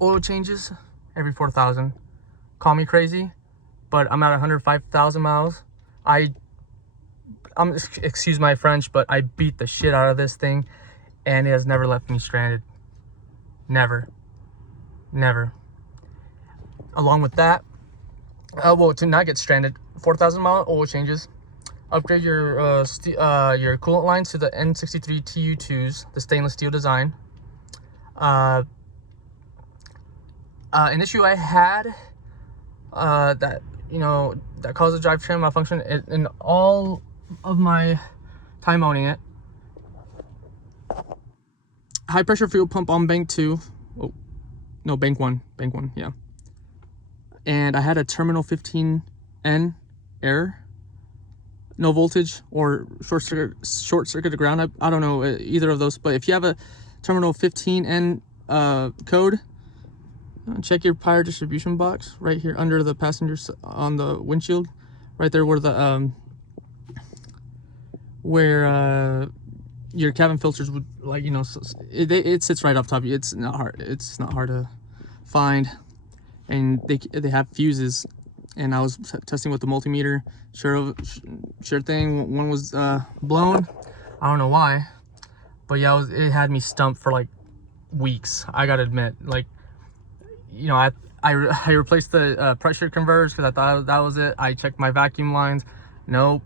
oil changes every 4,000. Call me crazy, but I'm at 105,000 miles. Excuse my French, but I beat the shit out of this thing, and it has never left me stranded. Never. Along with that, well, to not get stranded, 4,000 mile oil changes. Upgrade your coolant lines to the N63TU2s, the stainless steel design. An issue I had that caused the drivetrain malfunction in all of my time owning it. High pressure fuel pump on bank 2. Oh, no, bank 1, yeah. And I had a terminal 15N error. No voltage or short circuit to ground. I don't know either of those, but if you have a terminal 15N code, check your power distribution box right here under the passenger on the windshield, right there where the your cabin filters would, like, it sits right up top. It's not hard to find, and they have fuses. And I was testing with the multimeter. Sure thing. One was blown. I don't know why, but yeah, it had me stumped for like weeks. I gotta admit, like, I replaced the pressure converters because I thought that was it. I checked my vacuum lines. Nope.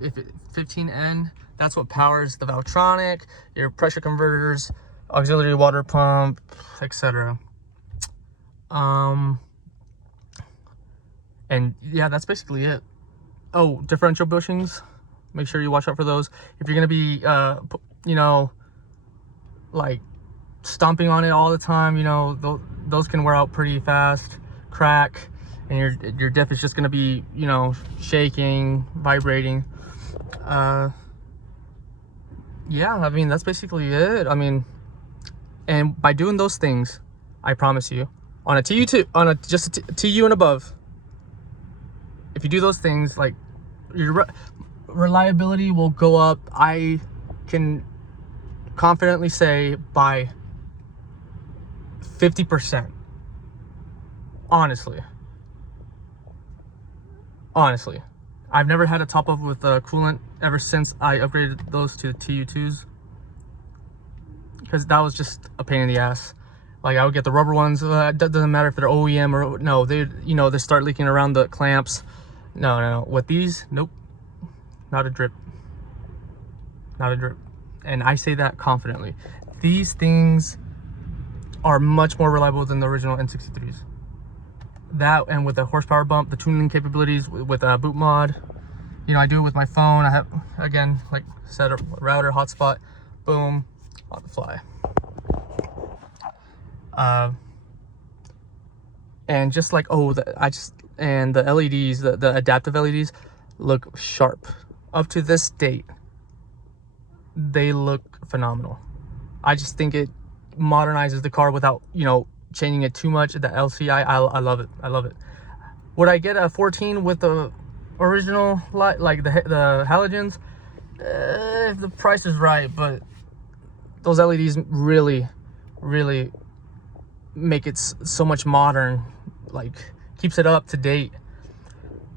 If 15N, that's what powers the Valvetronic, your pressure converters, auxiliary water pump, etc. And yeah, that's basically it. Oh, differential bushings. Make sure you watch out for those. If you're gonna be, like stomping on it all the time, those can wear out pretty fast, crack, and your diff is just gonna be, shaking, vibrating. Yeah, I mean, that's basically it. I mean, and by doing those things, I promise you, on a TU2, just a TU and above, if you do those things, like, your reliability will go up. I can confidently say by 50%. Honestly, I've never had a top up with coolant ever since I upgraded those to TU2s, because that was just a pain in the ass. Like, I would get the rubber ones. It doesn't matter if they're OEM or no. They start leaking around the clamps. No. With these, nope. Not a drip. And I say that confidently. These things are much more reliable than the original N63s. That, and with the horsepower bump, the tuning capabilities with boot mod. I do it with my phone. I have, again, like set a router, hotspot, boom, on the fly. And just like, and the LEDs, the adaptive LEDs look sharp. Up to this date, they look phenomenal. I just think it modernizes the car without, changing it too much. The LCI, I love it. Would I get a 14 with the original light, like the halogens? If the price is right, but those LEDs really make it so much modern, like keeps it up to date.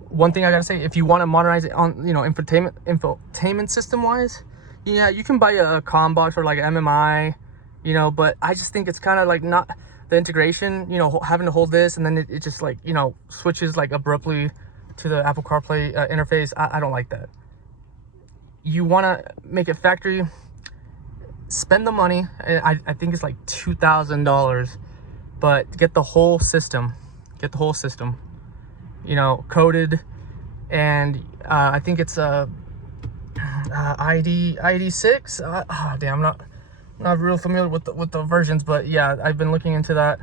One thing I gotta say, if you want to modernize it on, infotainment system wise, yeah, you can buy a comm box or like MMI, but I just think it's kind of like not the integration, having to hold this and then it just like, switches like abruptly to the Apple CarPlay interface. I don't like that. You want to make it factory, spend the money. I think it's like $2,000, but get the whole system. Coded, and I think it's ID6. Damn, I'm not real familiar with the versions, but yeah, I've been looking into that.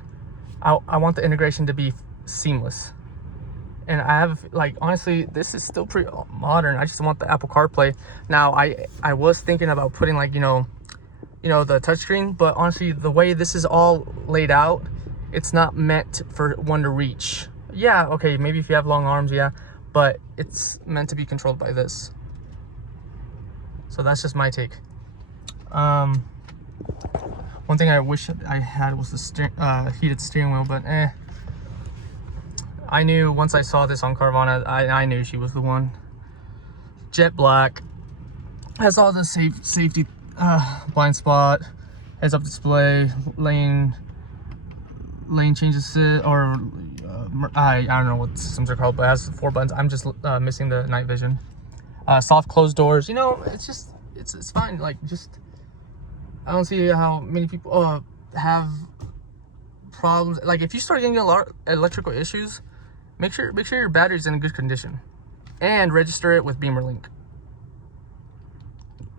I want the integration to be seamless, and I have, like, honestly, this is still pretty modern. I just want the Apple CarPlay. Now, I was thinking about putting, like, the touchscreen, but honestly, the way this is all laid out, it's not meant for one to reach. Yeah, okay, maybe if you have long arms, yeah, but it's meant to be controlled by this. So that's just my take. One One thing I wish I had was the heated steering wheel, but I knew once I saw this on Carvana, I knew she was the one. Jet black, has all the safety blind spot, heads up display, lane changes, or I don't know what systems are called, but it has 4 buttons. I'm just missing the night vision. Soft closed doors. You know, it's fine. Like, just, I don't see how many people have problems. Like, if you start getting a lot of electrical issues, make sure your battery's in good condition, and register it with Beamer Link.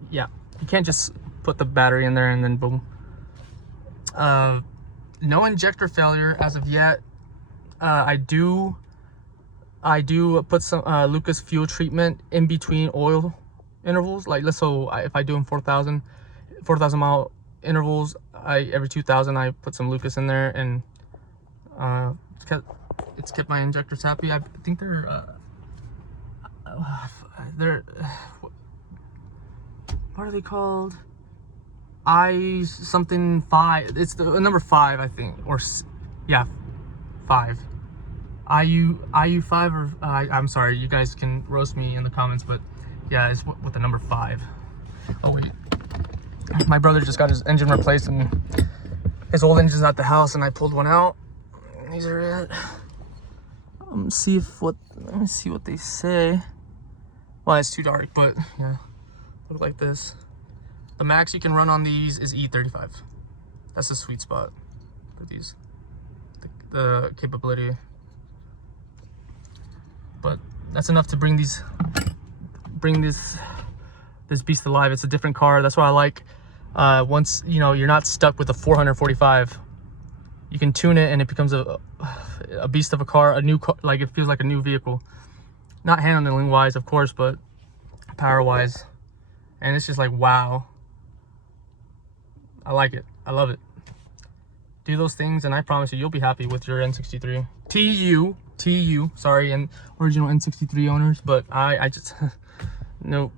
Yeah, you can't just put the battery in there and then boom. No injector failure as of yet. I do put some Lucas fuel treatment in between oil intervals. Like, if I do in 4,000 mile intervals, every 2,000 I put some Lucas in there, and it's kept my injectors happy. I think they're what are they called? Something 5. It's the number 5, I think, or yeah, 5. IU5, or I'm sorry, you guys can roast me in the comments, but yeah, it's with the number 5. Oh wait, my brother just got his engine replaced, and his old engine's at the house, and I pulled one out. These are it. Let me see what they say. Well, it's too dark, but yeah, look like this. The max you can run on these is E35. That's the sweet spot for these, the capability. But that's enough to bring this beast alive. It's a different car. That's what I like. Once you're not stuck with a 445, you can tune it and it becomes a beast of a car, a new car. Like, it feels like a new vehicle. Not handling wise, of course, but power wise. And it's just like, wow. I like it. I love it. Do those things, and I promise you'll be happy with your N63 TU. Sorry, and original N63 owners, but I just no.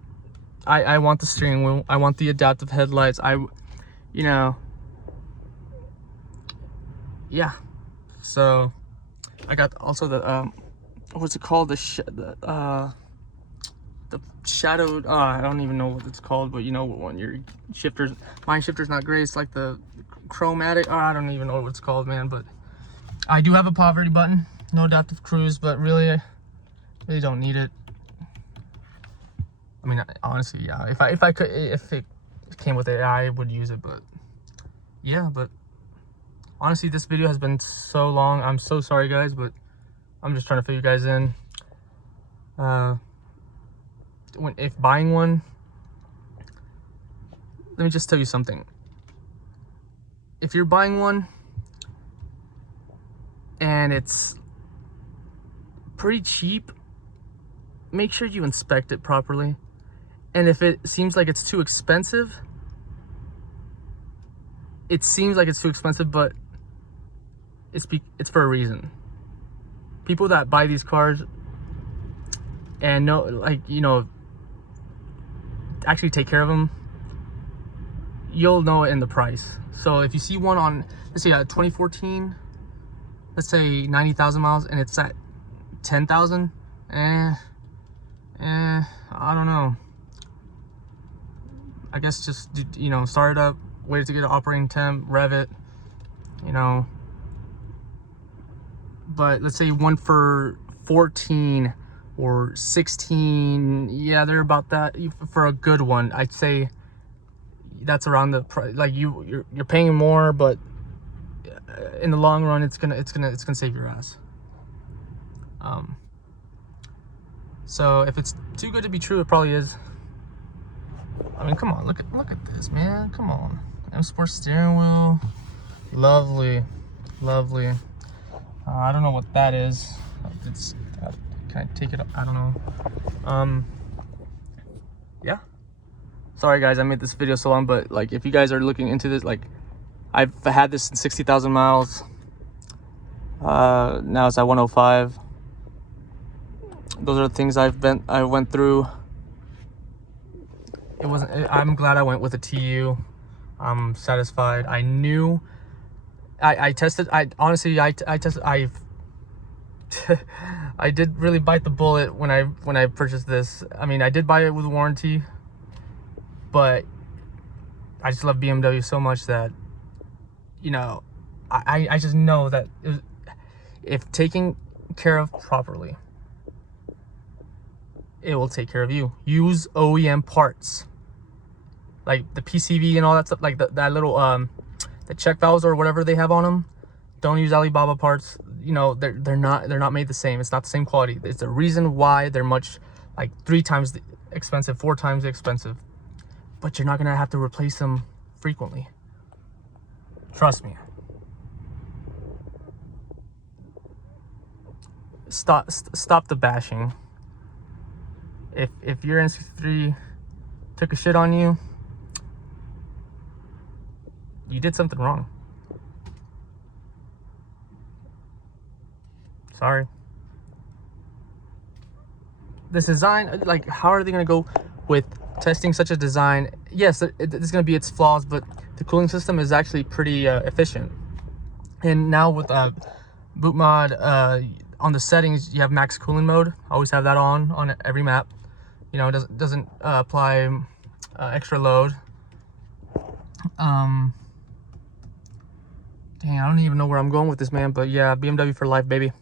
I want the steering wheel. I want the adaptive headlights. Yeah. So I got also the what's it called? The shadowed, I don't even know what it's called, but when your shifters, my shifter's not great, it's like the chromatic, I don't even know what it's called, man. But I do have a poverty button, no adaptive cruise, but really don't need it. I mean, honestly, yeah, if it came with it, I would use it. But yeah, but honestly, this video has been so long. I'm so sorry, guys, but I'm just trying to fill you guys in. If buying one, let me just tell you something. If you're buying one and it's pretty cheap, make sure you inspect it properly. And if it seems like it's too expensive, but it's for a reason. People that buy these cars and actually take care of them, you'll know it in the price. So if you see one on, let's say a 2014, let's say 90,000 miles, and it's at 10,000, I don't know. I guess just start it up, wait to get an operating temp, rev it, but let's say one for 14 or 16, yeah, they're about that for a good one. I'd say that's around the price. Like, you're paying more, but in the long run, it's gonna save your ass. So if it's too good to be true, it probably is. I mean, come on, look at this, man. Come on, M Sport steering wheel, lovely. I don't know what that is. Can I take it up? I don't know. Yeah. Sorry guys, I made this video so long, but like, if you guys are looking into this, like, I've had this in 60,000 miles. Now it's at 105. Those are the things I went through. I'm glad I went with a TU. I'm satisfied. I knew, I tested, I tested, I did really bite the bullet when I purchased this. I mean, I did buy it with warranty, but I just love BMW so much that, you know, I just know that if taken care of properly, it will take care of you. Use OEM parts, like the PCV and all that stuff, like that little the check valves or whatever they have on them. Don't use Alibaba parts. You know, they're not made the same. It's not the same quality. It's the reason why they're much, like 3 times expensive, 4 times expensive. But you're not gonna have to replace them frequently. Trust me. Stop the bashing. If your N63 took a shit on you, you did something wrong. Sorry. This design, like, how are they gonna go with testing such a design? Yes, it's gonna be its flaws, but the cooling system is actually pretty efficient. And now with boot mod, on the settings, you have max cooling mode. Always have that on every map. You know, it doesn't apply extra load. Dang, I don't even know where I'm going with this, man. But yeah, BMW for life, baby.